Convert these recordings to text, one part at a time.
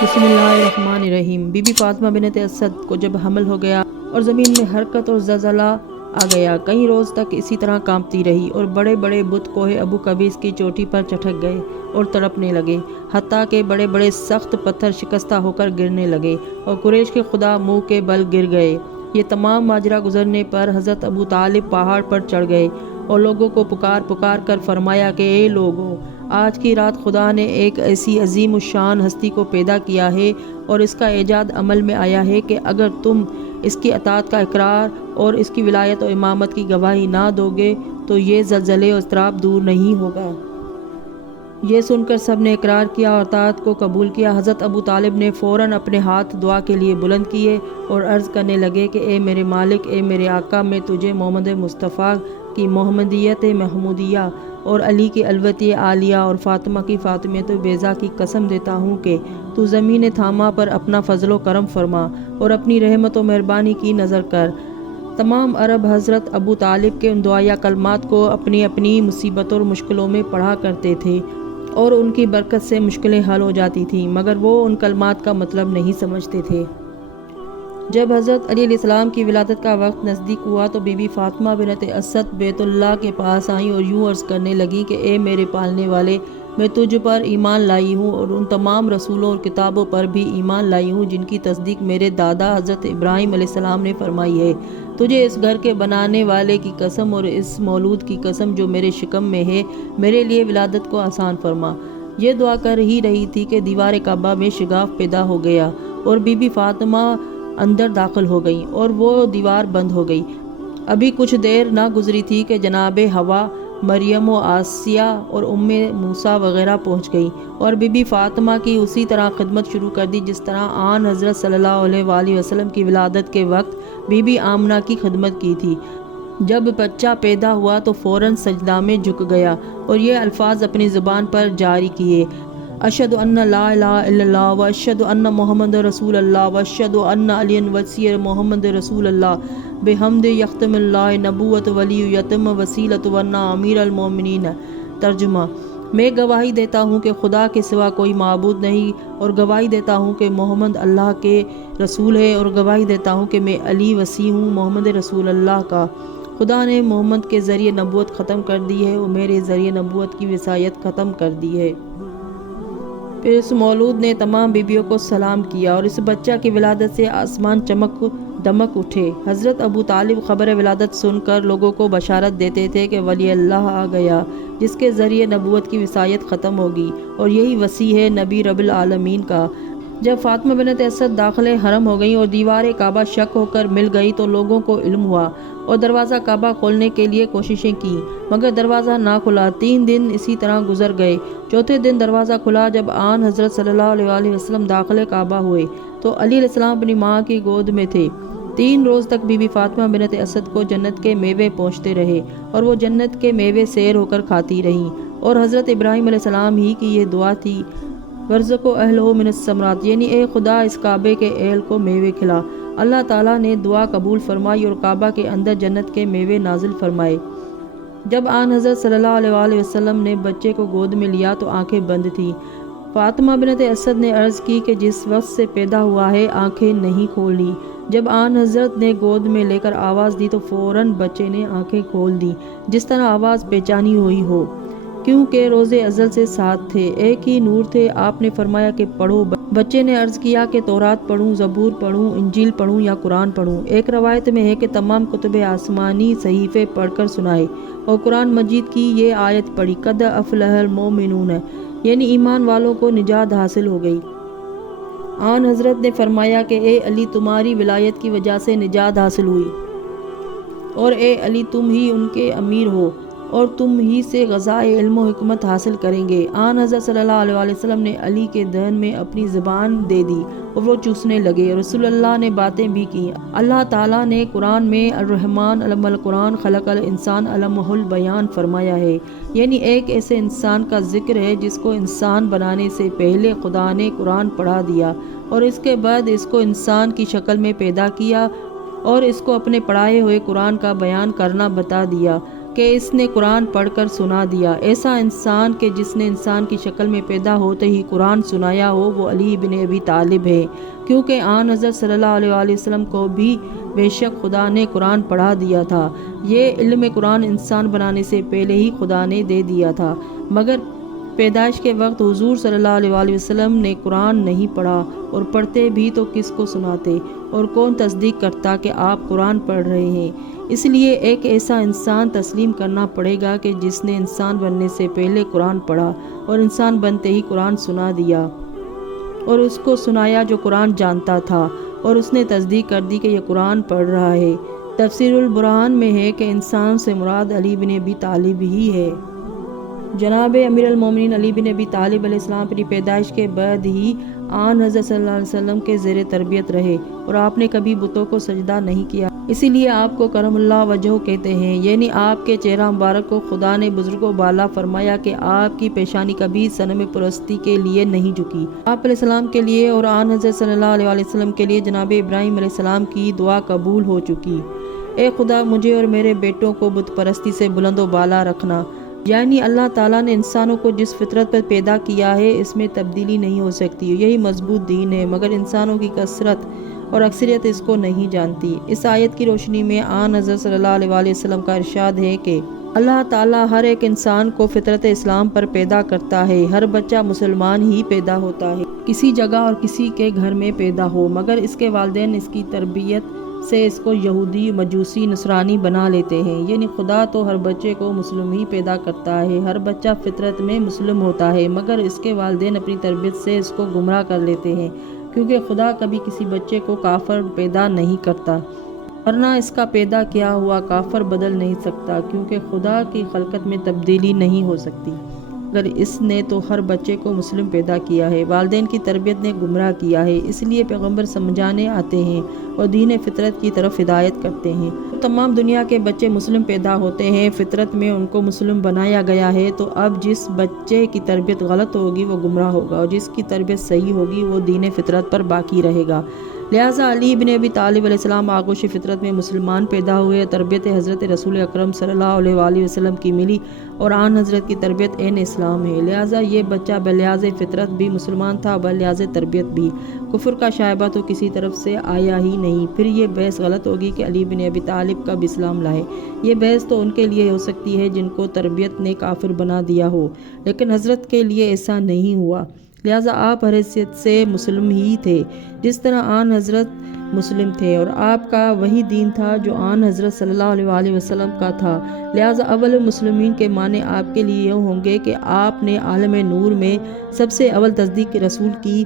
بسم اللہ الرحمن الرحیم۔ بی بی فاطمہ بنت اسد کو جب حمل ہو گیا اور زمین میں حرکت اور زلزلہ آ گیا، کئی روز تک اسی طرح کانپتی رہی اور بڑے بڑے بت کوہ ابو قبیس کی چوٹی پر چٹک گئے اور تڑپنے لگے، حتیٰ کہ بڑے بڑے سخت پتھر شکستہ ہو کر گرنے لگے اور قریش کے خدا منہ کے بل گر گئے۔ یہ تمام ماجرا گزرنے پر حضرت ابو طالب پہاڑ پر چڑھ گئے اور لوگوں کو پکار پکار کر فرمایا کہ اے لوگو، آج کی رات خدا نے ایک ایسی عظیم الشان ہستی کو پیدا کیا ہے اور اس کا ایجاد عمل میں آیا ہے کہ اگر تم اس کی اطاعت کا اقرار اور اس کی ولایت و امامت کی گواہی نہ دو گے تو یہ زلزلے اور اضطراب دور نہیں ہوگا۔ یہ سن کر سب نے اقرار کیا اور اطاعت کو قبول کیا۔ حضرت ابو طالب نے فوراً اپنے ہاتھ دعا کے لیے بلند کیے اور عرض کرنے لگے کہ اے میرے مالک، اے میرے آقا، میں تجھے محمد مصطفیٰ کی محمدیت محمودیہ اور علی کی الوتی عالیہ اور فاطمہ کی فاطمیت بیضا کی قسم دیتا ہوں کہ تو زمین تھامہ پر اپنا فضل و کرم فرما اور اپنی رحمت و مہربانی کی نظر کر۔ تمام عرب حضرت ابو طالب کے ان دعائیہ کلمات کو اپنی اپنی مصیبتوں اور مشکلوں میں پڑھا کرتے تھے اور ان کی برکت سے مشکلیں حل ہو جاتی تھیں، مگر وہ ان کلمات کا مطلب نہیں سمجھتے تھے۔ جب حضرت علی علیہ السلام کی ولادت کا وقت نزدیک ہوا تو بی بی فاطمہ بنت اسد بیت اللہ کے پاس آئیں اور یوں عرض کرنے لگیں کہ اے میرے پالنے والے، میں تجھ پر ایمان لائی ہوں اور ان تمام رسولوں اور کتابوں پر بھی ایمان لائی ہوں جن کی تصدیق میرے دادا حضرت ابراہیم علیہ السلام نے فرمائی ہے۔ تجھے اس گھر کے بنانے والے کی قسم اور اس مولود کی قسم جو میرے شکم میں ہے، میرے لیے ولادت کو آسان فرما۔ یہ دعا کر ہی رہی تھی کہ دیوار کعبہ میں شگاف پیدا ہو گیا اور بی بی فاطمہ اندر داخل ہو گئیں اور وہ دیوار بند ہو گئی۔ ابھی کچھ دیر نہ گزری تھی کہ جناب حوا، مریم و آسیہ اور ام موسیٰ وغیرہ پہنچ گئیں اور بی بی فاطمہ کی اسی طرح خدمت شروع کر دی جس طرح آن حضرت صلی اللہ علیہ وآلہ وسلم کی ولادت کے وقت بی بی آمنہ کی خدمت کی تھی۔ جب بچہ پیدا ہوا تو فوراً سجدہ میں جھک گیا اور یہ الفاظ اپنی زبان پر جاری کیے: اشہد ان لا الہ الا اللہ و اشہد ان محمد رسول اللہ و اشہد ان علی وصی محمد رسول اللہ بحمد یختم اللہ نبوت ولی یتم وسیلت ورنہ امیر المومنین۔ ترجمہ: میں گواہی دیتا ہوں کہ خدا کے سوا کوئی معبود نہیں اور گواہی دیتا ہوں کہ محمد اللہ کے رسول ہے اور گواہی دیتا ہوں کہ میں علی وصی ہوں محمد رسول اللہ کا۔ خدا نے محمد کے ذریعے نبوت ختم کر دی ہے اور میرے ذریعے نبوت کی وصایت ختم کر دی ہے۔ پھر اس مولود نے تمام بیویوں کو سلام کیا اور اس بچہ کی ولادت سے آسمان چمک دمک اٹھے۔ حضرت ابو طالب خبر ولادت سن کر لوگوں کو بشارت دیتے تھے کہ ولی اللہ آ گیا جس کے ذریعے نبوت کی وصایت ختم ہوگی اور یہی وصی ہے نبی رب العالمین کا۔ جب فاطمہ بنت اسد داخل حرم ہو گئیں اور دیوار کعبہ شق ہو کر مل گئی تو لوگوں کو علم ہوا اور دروازہ کعبہ کھولنے کے لیے کوششیں کیں مگر دروازہ نہ کھلا۔ 3 دن اسی طرح گزر گئے۔ چوتھے دن دروازہ کھلا جب آن حضرت صلی اللہ علیہ وآلہ وسلم داخل کعبہ ہوئے تو علی علیہ السلام اپنی ماں کی گود میں تھے۔ 3 روز تک بی بی فاطمہ بنت اسد کو جنت کے میوے پہنچتے رہے اور وہ جنت کے میوے سیر ہو کر کھاتی رہیں اور حضرت ابراہیم علیہ السلام ہی کی یہ دعا تھی: وَارْزُقْ أَهْلَهُ مِنَ الثَّمَرَاتِ، یعنی اے خدا اس کعبے کے اہل کو میوے کھلا۔ اللہ تعالیٰ نے دعا قبول فرمائی اور کعبہ کے اندر جنت کے میوے نازل فرمائے۔ جب آن حضرت صلی اللہ علیہ وآلہ وسلم نے بچے کو گود میں لیا تو آنکھیں بند تھیں۔ فاطمہ بنت اسد نے عرض کی کہ جس وقت سے پیدا ہوا ہے آنکھیں نہیں کھولی۔ جب آن حضرت نے گود میں لے کر آواز دی تو فوراً بچے نے آنکھیں کھول دیں جس طرح آواز پہچانی ہوئی ہو، کیونکہ روز ازل سے ساتھ تھے، ایک ہی نور تھے۔ آپ نے فرمایا کہ پڑھو۔ بچے نے عرض کیا کہ تورات پڑھوں، زبور پڑھوں، انجیل پڑھوں یا قرآن پڑھوں۔ ایک روایت میں ہے کہ تمام کتب آسمانی صحیفے پڑھ کر سنائے اور قرآن مجید کی یہ آیت پڑھی: قد افلح المؤمنون، یعنی ایمان والوں کو نجات حاصل ہو گئی۔ آن حضرت نے فرمایا کہ اے علی، تمہاری ولایت کی وجہ سے نجات حاصل ہوئی اور اے علی تم ہی ان کے امیر ہو اور تم ہی سے غذائے علم و حکمت حاصل کریں گے۔ آن حضرت صلی اللہ علیہ وآلہ وسلم نے علی کے دہن میں اپنی زبان دے دی اور وہ چوسنے لگے۔ رسول اللہ نے باتیں بھی کی۔ اللہ تعالیٰ نے قرآن میں الرحمن علم القرآن خلق الانسان علمہ البیان فرمایا ہے، یعنی ایک ایسے انسان کا ذکر ہے جس کو انسان بنانے سے پہلے خدا نے قرآن پڑھا دیا اور اس کے بعد اس کو انسان کی شکل میں پیدا کیا اور اس کو اپنے پڑھائے ہوئے قرآن کا بیان کرنا بتا دیا کہ اس نے قرآن پڑھ کر سنا دیا۔ ایسا انسان کہ جس نے انسان کی شکل میں پیدا ہوتے ہی قرآن سنایا ہو وہ علی بن ابی طالب ہے، کیونکہ آن حضرت صلی اللہ علیہ وآلہ وسلم کو بھی بے شک خدا نے قرآن پڑھا دیا تھا۔ یہ علم قرآن انسان بنانے سے پہلے ہی خدا نے دے دیا تھا، مگر پیدائش کے وقت حضور صلی اللہ علیہ وآلہ وسلم نے قرآن نہیں پڑھا، اور پڑھتے بھی تو کس کو سناتے، اور کون تصدیق کرتا کہ آپ قرآن پڑھ رہے ہیں۔ اس لیے ایک ایسا انسان تسلیم کرنا پڑے گا کہ جس نے انسان بننے سے پہلے قرآن پڑھا اور انسان بنتے ہی قرآن سنا دیا، اور اس کو سنایا جو قرآن جانتا تھا، اور اس نے تصدیق کر دی کہ یہ قرآن پڑھ رہا ہے۔ تفسیر البرہان میں ہے کہ انسان سے مراد علی بن ابی طالب ہی ہے۔ جناب امیر المومنین علی بن ابی طالب علیہ السلام اپنی پیدائش کے بعد ہی آن حضرت صلی اللہ علیہ وسلم کے زیر تربیت رہے، اور آپ نے کبھی بتوں کو سجدہ نہیں کیا، اسی لیے آپ کو کرم اللہ وجہہ کہتے ہیں، یعنی آپ کے چہرہ مبارک کو خدا نے بزرگ و بالا فرمایا کہ آپ کی پیشانی کبھی صنم پرستی کے لیے نہیں جھکی۔ آپ علیہ السلام کے لیے اور آن حضرت صلی اللہ علیہ وآلہ وسلم کے لیے جناب ابراہیم علیہ السلام کی دعا قبول ہو چکی، اے خدا مجھے اور میرے بیٹوں کو بت پرستی سے بلند و بالا رکھنا۔ یعنی اللہ تعالیٰ نے انسانوں کو جس فطرت پر پیدا کیا ہے اس میں تبدیلی نہیں ہو سکتی، یہی مضبوط دین ہے، مگر انسانوں کی کثرت اور اکثریت اس کو نہیں جانتی۔ اس آیت کی روشنی میں آن حضرت صلی اللہ علیہ وآلہ وسلم کا ارشاد ہے کہ اللہ تعالیٰ ہر ایک انسان کو فطرت اسلام پر پیدا کرتا ہے، ہر بچہ مسلمان ہی پیدا ہوتا ہے، کسی جگہ اور کسی کے گھر میں پیدا ہو، مگر اس کے والدین اس کی تربیت سے اس کو یہودی، مجوسی، نصرانی بنا لیتے ہیں۔ یعنی خدا تو ہر بچے کو مسلم ہی پیدا کرتا ہے، ہر بچہ فطرت میں مسلم ہوتا ہے، مگر اس کے والدین اپنی تربیت سے اس کو گمراہ کر لیتے ہیں، کیونکہ خدا کبھی کسی بچے کو کافر پیدا نہیں کرتا، ورنہ اس کا پیدا کیا ہوا کافر بدل نہیں سکتا، کیونکہ خدا کی خلقت میں تبدیلی نہیں ہو سکتی، مگر اس نے تو ہر بچے کو مسلم پیدا کیا ہے۔ والدین کی تربیت نے گمراہ کیا ہے، اس لیے پیغمبر سمجھانے آتے ہیں اور دین فطرت کی طرف ہدایت کرتے ہیں۔ تمام دنیا کے بچے مسلم پیدا ہوتے ہیں، فطرت میں ان کو مسلم بنایا گیا ہے، تو اب جس بچے کی تربیت غلط ہوگی وہ گمراہ ہوگا، اور جس کی تربیت صحیح ہوگی وہ دین فطرت پر باقی رہے گا۔ لہٰذا علی بن ابی طالب علیہ السلام آغوش فطرت میں مسلمان پیدا ہوئے، تربیت حضرت رسول اکرم صلی اللہ علیہ وآلہ وسلم کی ملی، اور آن حضرت کی تربیت عین اسلام ہے، لہٰذا یہ بچہ بلحاظ فطرت بھی مسلمان تھا، بلحاظ تربیت بھی۔ کفر کا شائبہ تو کسی طرف سے آیا ہی نہیں۔ پھر یہ بحث غلط ہوگی کہ علی بن ابی طالب کب اسلام لائے۔ یہ بحث تو ان کے لیے ہو سکتی ہے جن کو تربیت نے کافر بنا دیا ہو، لیکن حضرت کے لیے ایسا نہیں ہوا، لہٰذا آپ ہر حیثیت سے مسلم ہی تھے، جس طرح آن حضرت مسلم تھے، اور آپ کا وہی دین تھا جو آن حضرت صلی اللہ علیہ وآلہ وسلم کا تھا، لہٰذا اول المسلمین کے معنی آپ کے لیے یہ ہوں گے کہ آپ نے عالم نور میں سب سے اول تصدیق رسول کی،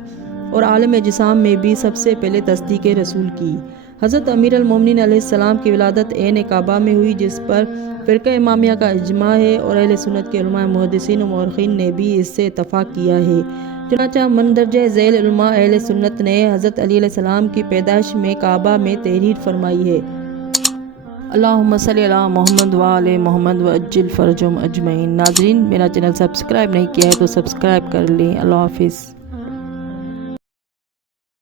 اور عالم جسام میں بھی سب سے پہلے تصدیق رسول کی۔ حضرت امیر المومنین علیہ السلام کی ولادت عین کعبہ میں ہوئی، جس پر فرقہ امامیہ کا اجماع ہے، اور اہل سنت کے علماء محدثین و مورخین نے بھی اس سے اتفاق کیا ہے۔ چنانچہ مندرجہ ذیل علماء اہل سنت نے حضرت علی علیہ السلام کی پیدائش میں کعبہ میں تحریر فرمائی ہے۔ اللہم صلی علی محمد وآل محمد وعجل فرجہم اجمعین۔ ناظرین، میرا چینل سبسکرائب نہیں کیا ہے تو سبسکرائب کر لیں۔ اللہ حافظ۔